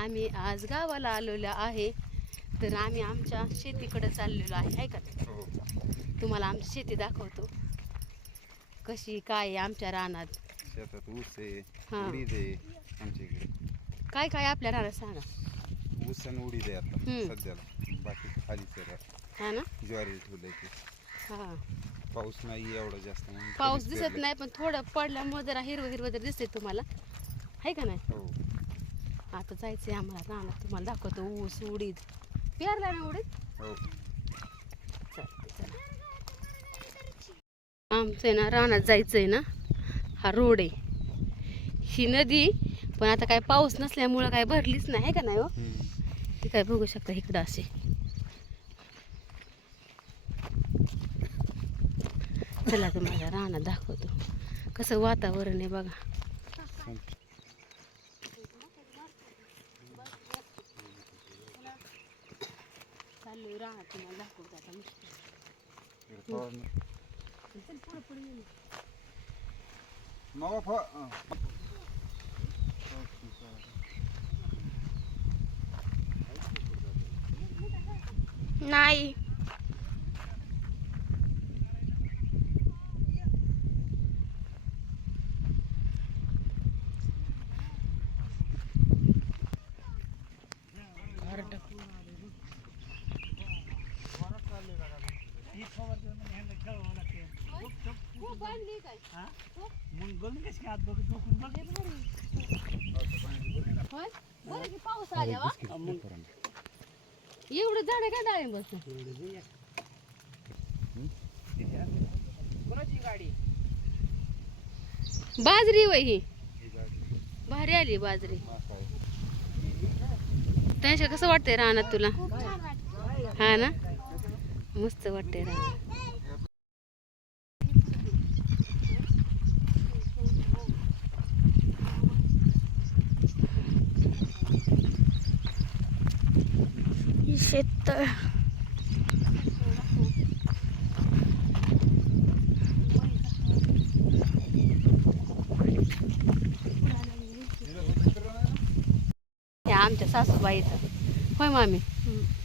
आम्ही आज गावाला आलेलो आहे. तर आम्ही आमच्या शेतीकडे चाललेलो आहे का हो. तुम्हाला आमची शेती दाखवतो कशी काय आहे आमच्या रानात. शेतात ऊस आहे, हा. उडीद आहे आमच्या इकडे. काय काय आपल्या रानात सांगा. ऊस आणि उडीद आहे आता सध्याला. बाकी खाली सर हा ना. ज्वारी ठेवलंय ते. हा पाऊस नाही एवढा जास्त म्हणून पाऊस कमीच दिसत पेरलंय. नाही पण थोडं पडल्यामुळे जरा हिरवं हिरवं जर दिसते तुम्हाला आहे का नाही. हो. आता जायचंय आम्हाला रानात तुम्हाला दाखवतो ऊस उडीद पेरला ना उडीद. हो. चालते चला. आमचं ना रानात जायचंय ना. हा रोड आहे ही नदी पण आता काय पाऊस नसल्यामुळं काय भरलीच नाही आहे का नाही हो. ती काय बघू शकता इकडं असे. चला तुम्हाला रानात दाखवतो कसं वातावरण आहे बघा. चाललोय रानात तुम्हाला दाखवतो आता मस्त. चल पुढे पुढे ये. नाही पाऊस आल्या वा एवढं झाड काय डाळिंब बस. बाजरी वय ही भारी आली बाजरी. त्यांच्या कसं वाटतंय रानात तुला. हा ना मस्त वाटतंय रानात. शेततळ हे आमच्या सासूबाईचं होय मामी.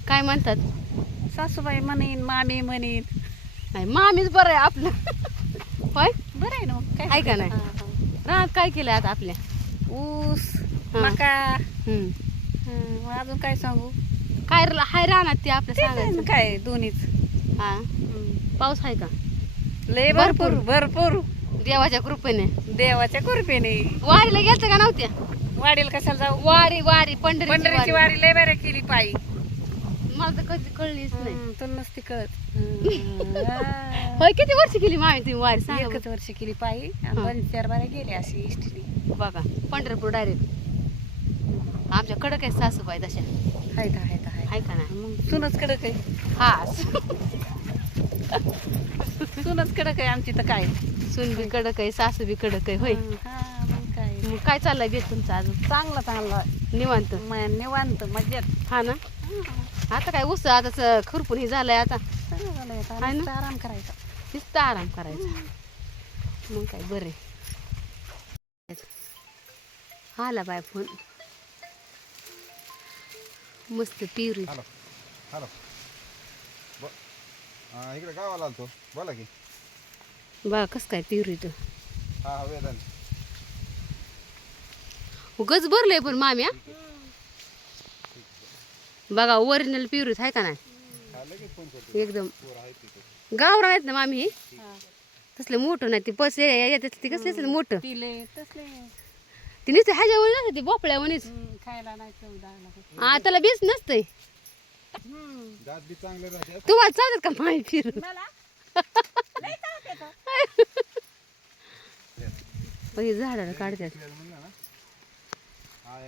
काय म्हणतात सासूबाई म्हणेन मामी म्हणेन. नाही मामीच बरं आहे आपलं. होय बरं आहे ना मग काय आहे का नाही. रानात काय केलं आता आपल्या. ऊस हा. मका हम्म. अजून काय सांगू. काय हाय रानात ते आपलं सांगायचं. काय दोन्हीच हा पाऊस आहे का. लय भरपूर भरपूर देवाच्या कृपेने. देवाच्या कृपेने. वारीला गेलतं का नव्हत्या. वाडीला कशाला जाऊ. वारी वारी पंढरीची पंढरीची वारी लय बरं केली पायी. मला तर कधी कळलीच नाही. तुला नसती कळत. होय किती वर्ष केली मामी तुम्ही वारी सांगा एकच वर्ष केली पायी आणि 2-4 बाऱ्या गेले अशी इष्टीने. बरं. बघा पंढरपूर डायरेक्ट. आमच्या कडक आहे सासूबाई तशा हाय आहे का नाही. मग सुनच कडक आहे. हा सुनच कडक आहे आमची तर काय. सून बी कडक आहे सासू बी कडक आहे होय. हा मग काय. मग काय चाललंय बेत तुमचं अजून. चांगला निवांत. निवांत मजेत. हा ना. आता काय उस आता खुरपून हे झालंय आता. सगळं झालंय आता. हाय ना? नुसतं आराम करायचा. नुसतं आराम करायचा. मग काय बरे. आला बाय फोन. मस्त पिवरी. Hello hello. इकडे गावाला आलतो. बोला की. बघा कस काय पिवरी तू. हा वेदान. गज भरलंय पण माम्या. बघा ओरिजिनल पिवरीत आहे का नाही. लगेच फोन करतो. एकदम पोरं आहेत तिथे. गावरान आहेत ना मामी ही. तसले मोठं नाही ती बस येतात ती कसले असलं मोठं. तिले तसले ती नुसतं ह्याच्यावर नसतं ती बोपळ्यावणीच. खायला नाही चवदार लागत. हा त्याला बीच नसतंय. दात बी चांगले राहते. तुम्हाला चालत का मामी फिरून. झाडाला काढतात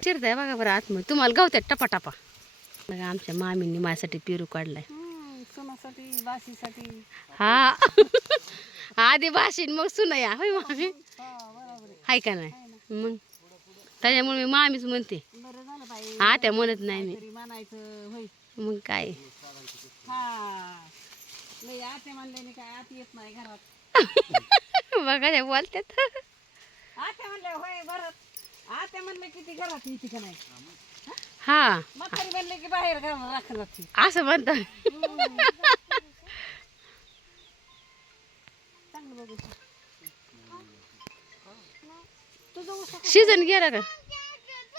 चिरताय बघा बरं आतमध्ये तुम्हाला गावत्यात टपा टपा. बघा आमच्या मामींनी माझ्यासाठी पेरू काढलाय. सुनासाठी बाशीसाठी. हा आधी भाषीन मग सुनया होय मामी. हाय का नाही. मग त्याच्यामुळे मी मामीच म्हणते. बरं झालं बाई. आत्या म्हणत नाही मी. तरी म्हणायचं होय. मग काय. हा लय आते म्हणल्याने काय आत येत नाही घरात. बघा ते बोलतात. आते म्हणले होय बरं. आते म्हणलं किती घरात येते का नाही. हा म्हातारी म्हणले की बाहेर घालून राखणार ती. असं म्हणतात. चांगलं बघू सीझन गेला का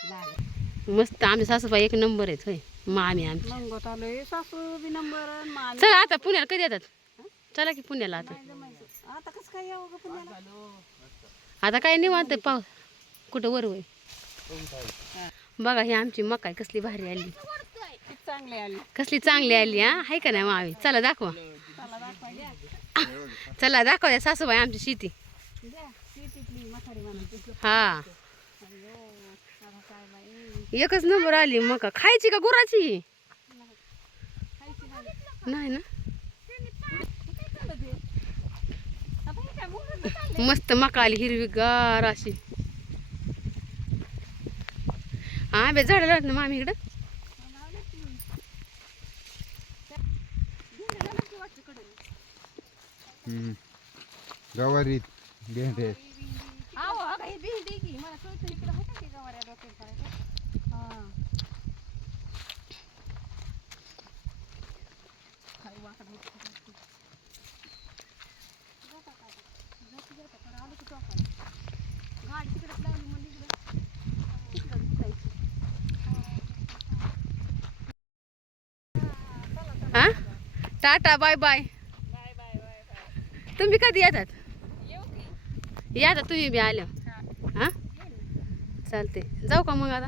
लागेल. मस्त. आमचे सासूबाई एक नंबर आहेत होय. मामी आमची. नंबर आलोय सासू बी नंबर मान चला आता पुण्याला कधी येतात? चला की पुण्याला आता. जमायचं. आता कसं काय यावं ग पुण्याला? आता काय निवांत पाव कुठं वर होय. बघा ही आमची मकाई कसली भारी आली, किती चांगले आले. कसली चांगली आली. हा हाय का नाही मामी? चला दाखवा. चला दाखवा घ्या. चला दाखवा द्या सासूबाई आमची शेती. घ्या. शेतीतली म्हातारी म्हणायची. हा अय्यो, आता काय बाई. एकच नंबर आली मका. खायची का गुराची? खायची नाही. नाही ना. हे काय चाललं ते? आता हे काय मुंगळं चाललंय? मस्त मका आली हिरवीगार अशी. आंबे झाड लागत ना मामी इकडं. गवारी भेंडे आहो, अगं ही भेंडी की मला कळतं इकडं आहे का ते गवाऱ्या डोक्यात करायचं? हा. खाली वाकड होतं. जाता का आता? जाता पण आलं की टोकाला. गाडी तिकडंच लावली म्हणजे तिकडं मुतायची. हा टाटा bye bye. Bye bye bye bye. तुम्ही कधी येतात? येऊ की? या आता तुम्ही बी आल्या. हा. हा चालते. जाऊ का मग आता?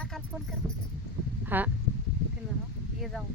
आकाल फोन कर बरं. हा तिला ना, ये जाऊ.